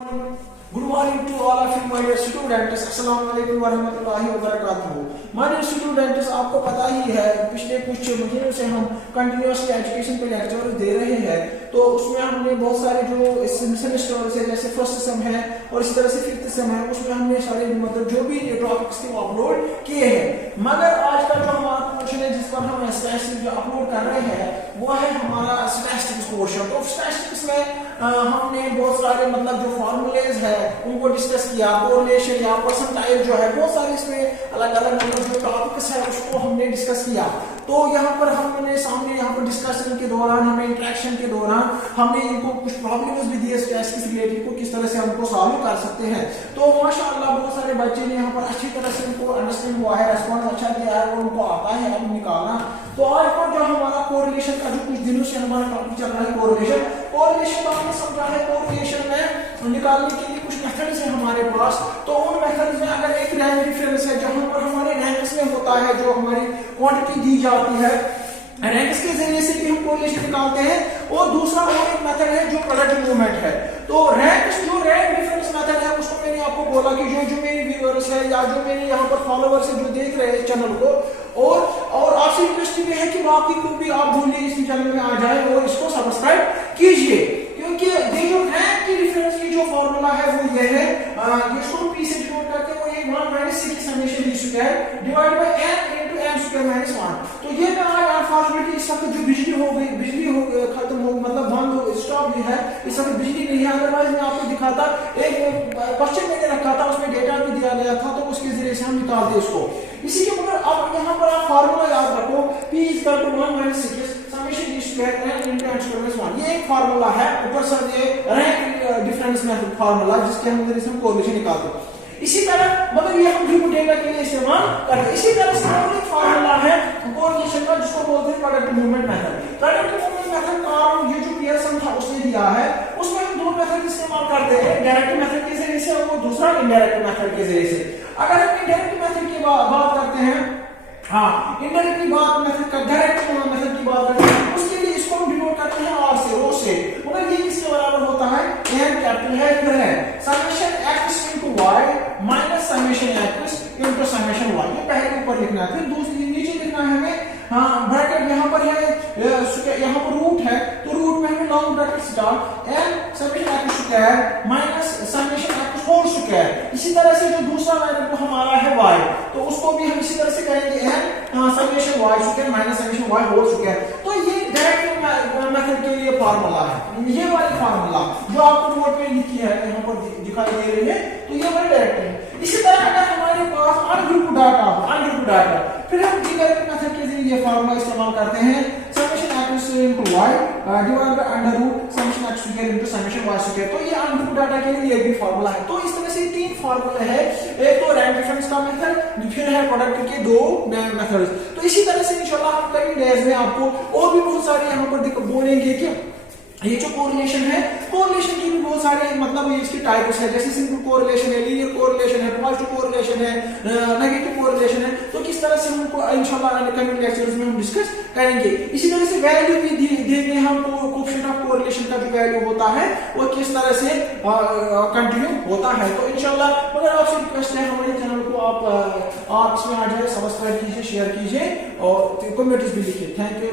Good morning to all of you, my dear students. अस्सलाम वालेकुम वरहमतुल्लाहि वबरकातुहू. My dear students, आपको पता ही है पिछले कुछ महीनों से हम कंटिन्यूअसली एजुकेशन पे लेक्चर दे रहे हैं. तो उसमें हमने बहुत सारे जो सेमेस्टर है जैसे फर्स्ट सेम है और इस तरह से फिफ्थ सेम है उसमें हमने सारे मतलब जो भी टॉपिक्स थे वो अपलोड किए हैं. मगर आज का जो हमारा पोर्शन है जिस पर हम स्टैटिस्टिक्स जो अपलोड कर रहे हैं वो है हमारा स्टैटिस्टिक्स पोर्शन. तो स्टैटिस्टिक्स में हमने बहुत सारे मतलब जो फॉर्मूलेज है उनको डिस्कस किया, कोरिलेशन या परसेंटाइल जो है बहुत सारे इसमें अलग अलग मतलब जो टॉपिक्स है उसको हमने डिस्कस किया. तो यहाँ पर हमने सामने यहाँ पर डिस्कशन के दौरान हमें इंटरेक्शन के दौरान हमने इनको कुछ प्रॉब्लम्स भी दिए स्टैटिस्टिक्स रिलेटेड को किस तरह से हमको सॉल्व कर सकते हैं. तो माशाअल्लाह बहुत सारे बच्चे ने यहाँ पर अच्छी तरह से उनको अंडरस्टैंड हुआ है, रेस्पॉन्स अच्छा दिया है और उनको आता है अब निकालना. तो आज पर जो हमारा कोरिलेशन का जो कुछ दिनों से हमारा टॉपिक चल रहा है कोरिलेशन तो हमने समझा है. कोरिलेशन में निकालने के लिए कुछ मेथड्स है हमारे पास. तो उन मेथड्स में अगर एक रैंक डिफरेंस है जहां पर हमारे रैंक्स में होता है जो हमारी क्वांटिटी दी जाती है रैंक्स के जरिए से भी हम कोरिलेशन निकालते हैं. और दूसरा और एक मेथड है जो प्रोडक्ट मूवमेंट है. तो रैंक डिफरेंस मेथड है उसको मैंने आपको बोला कि जो मेरे व्यूअर्स है या जो मेरे यहाँ पर फॉलोअर्स है जो देख रहे हैं चैनल को और आपसे रिक्वेस्ट भी है कि बाकी को भी आप बोलिए इस चैनल में आ जाए और इसको सब्सक्राइब कीजिए. क्योंकि ये जो रैंक की डिफरेंस की जो फॉर्मूला है वो ये है इसको p से डिनोट करते हैं वो एक 1 माइनस c की summation d square divide by n into m square minus 1. तो ये मैं आज अनफॉर्चुनेटली इस वक्त जो बिजली हो खत्म हो मतलब बंद हो स्टॉप भी है इस वक्त बिजली नहीं है. अदरवाइज मैं आपको दिखाता एक क्वेश्चन मैंने रखा था उसमें डेटा भी दिया गया था तो उसके जरिए से हम निकालते इसको. इसी के मगर अब यहाँ पर आप फार्मूला याद रखो p is equal to 1 minus c summation d square n into m square minus 1. ये एक फार्मूला है ऊपर से ये रैंक डिफरेंस मेथड फार्मूला जिसके हम जरिए से हम कोरिलेशन निकालते हैं. इसी तरह मतलब ये हम ड्यू डेटा के लिए इस्तेमाल करते हैं. इसी तरह से और एक फार्मूला है कोरिलेशन का जिसको बोलते हैं product movement method. Product movement method का ये जो पियर्सन था उसने दिया है उसमें हम दो मेथड इस्तेमाल करते हैं डायरेक्ट मेथड के जरिए से और दूसरा इनडायरेक्ट मेथड के जरिए से. अगर हम इनडायरेक्ट मेथड की बात करते हैं इनडायरेक्ट की बात मेथड का डायरेक्ट मेथड की बात करते हैं उसके लिए इसको हम डिनोट करते हैं r से रो से. मगर ये किसके बराबर होता है n कैपिटल है फिर है summation x into y minus summation x into summation y. ये पहले ऊपर लिखना है फिर दूसरी नीचे लिखना है हमें ब्रैकेट यहाँ पर है यहाँ पर रूट है तो रूट में हमें लॉन्ग ब्रैकेट डाल n summation x square minus summation x whole square. इसी तरह से जो दूसरा वेरिएबल हमारा है y तो उसको भी हम इसी तरह से करेंगे n summation y square minus summation y whole square. तो ये डायरेक्ट मेथड के लिए फार्मूला है. ये वाली फार्मूला जो आपको नोट में लिखी है यहाँ पर दिखाई दे रही है तो ये वाली डायरेक्ट है. इसी तरह अगर हमारे पास अनग्रुप डाटा फिर हम इनडायरेक्ट मेथड के जरिए ये फार्मूला इस्तेमाल करते हैं summation x into y divide by under root summation x square into summation y square. तो ये अनग्रुप डाटा के लिए ये भी फार्मूला है. तो इस तरह से तीन फार्मूले हैं. एक तो रैंक डिफरेंस का मेथड फिर है प्रोडक्ट के दो मेथड्स. तो इसी तरह से इंशाल्लाह हम कई डेज में आपको और भी बहुत सारे यहाँ पर बोलेंगे कि ये जो कोरिलेशन है कोरिलेशन की भी बहुत सारे मतलब इसकी टाइप्स है जैसे सिंपल कोरिलेशन है, लीनियर कोरिलेशन है, पॉजिटिव कोरिलेशन है, नेगेटिव कोरिलेशन है. तो किस तरह से हमको इंशाल्लाह कमिंग लेक्चर्स में हम डिस्कस करेंगे. इसी तरह से वैल्यू भी देंगे हम कोएफिशिएंट ऑफ कोरिलेशन का जो वैल्यू होता है वो किस तरह से कंटिन्यू होता है. तो इंशाल्लाह मगर आपसे रिक्वेस्ट है हमारे चैनल को आप इसमें आ जाए सब्सक्राइब कीजिए शेयर कीजिए और कमेंट्स भी लिखिए. Thank you.